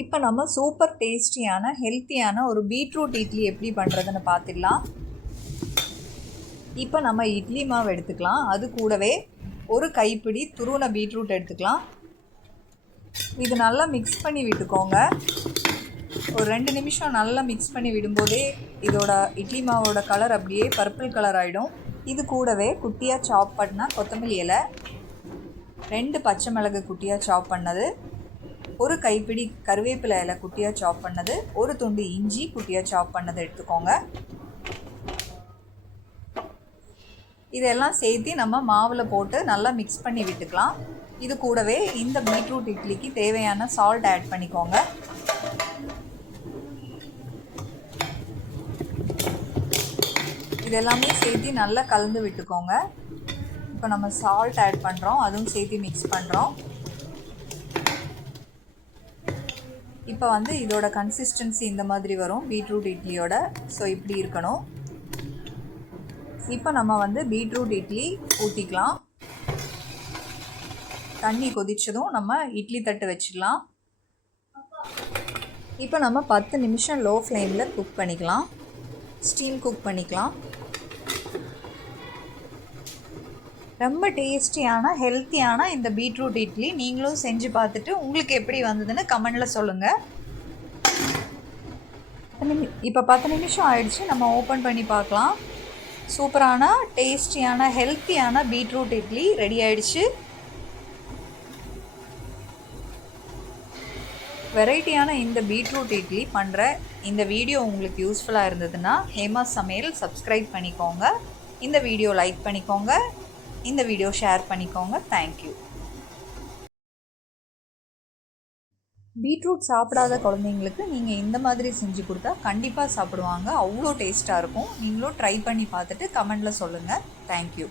இப்போ நம்ம சூப்பர் டேஸ்டியான ஹெல்த்தியான ஒரு பீட்ரூட் இட்லி எப்படி பண்ணுறதுன்னு பார்த்துடலாம். இப்போ நம்ம இட்லி மாவு எடுத்துக்கலாம். அது கூடவே ஒரு கைப்பிடி துருவன பீட்ரூட் எடுத்துக்கலாம். இது நல்லா மிக்ஸ் பண்ணி விட்டுக்கோங்க. ஒரு 2 நிமிஷம் நல்லா மிக்ஸ் பண்ணி விடும்போதே இதோட இட்லி மாவோட கலர் அப்படியே பர்பிள் கலர் ஆகிடும். இது கூடவே குட்டியாக சாப் பண்ண கொத்தமல்லி இலை, 2 பச்சை மிளகு குட்டியாக சாப் பண்ணது, ஒரு கைப்பிடி கருவேப்பிலை இலை குட்டியாக சாப் பண்ணது, ஒரு துண்டு இஞ்சி குட்டியாக சாப் பண்ணது எடுத்துக்கோங்க. இதெல்லாம் சேர்த்து நம்ம மாவில் போட்டு நல்லா மிக்ஸ் பண்ணி விட்டுக்கலாம். இது கூடவே இந்த பீட்ரூட் இட்லிக்கு தேவையான சால்ட் ஆட் பண்ணிக்கோங்க. இதெல்லாமே சேர்த்து நல்லா கலந்து விட்டுக்கோங்க. இப்போ நம்ம சால்ட் ஆட் பண்ணுறோம், அதுவும் சேர்த்து மிக்ஸ் பண்ணுறோம். இப்போ இதோட கன்சிஸ்டன்சி இந்த மாதிரி வரும் பீட்ரூட் இட்லியோட. ஸோ இப்படி இருக்கணும். இப்போ நம்ம பீட்ரூட் இட்லி ஊற்றிக்கலாம். தண்ணி கொதிச்சதும் நம்ம இட்லி தட்டு வச்சிடலாம். இப்போ நம்ம 10 நிமிஷம் லோ ஃப்ளேமில் குக் பண்ணிக்கலாம், ஸ்டீம் குக் பண்ணிக்கலாம். ரொம்ப டேஸ்டியான ஹெல்த்தியான இந்த பீட்ரூட் இட்லி நீங்களும் செஞ்சு பார்த்துட்டு உங்களுக்கு எப்படி வந்ததுன்னு கமெண்டில் சொல்லுங்கள். இப்போ 10 நிமிஷம் ஆயிடுச்சு. நம்ம ஓப்பன் பண்ணி பார்க்கலாம். சூப்பரான டேஸ்டியான ஹெல்த்தியான பீட்ரூட் இட்லி ரெடி ஆயிடுச்சு. வெரைட்டியான இந்த பீட்ரூட் இட்லி பண்ணுற இந்த வீடியோ உங்களுக்கு யூஸ்ஃபுல்லாக இருந்ததுன்னா ஹேமா சமையல் சப்ஸ்கிரைப் பண்ணிக்கோங்க. இந்த வீடியோ லைக் பண்ணிக்கோங்க. இந்த வீடியோ ஷேர் பண்ணிக்கோங்க. தேங்க்யூ. பீட்ரூட் சாப்பிடாத குழந்தைங்களுக்கு நீங்கள் இந்த மாதிரி செஞ்சு கொடுத்தா கண்டிப்பாக சாப்பிடுவாங்க. அவ்வளோ டேஸ்ட்டாக இருக்கும். நீங்களும் ட்ரை பண்ணி பார்த்துட்டு கமெண்டில் சொல்லுங்கள். தேங்க்யூ.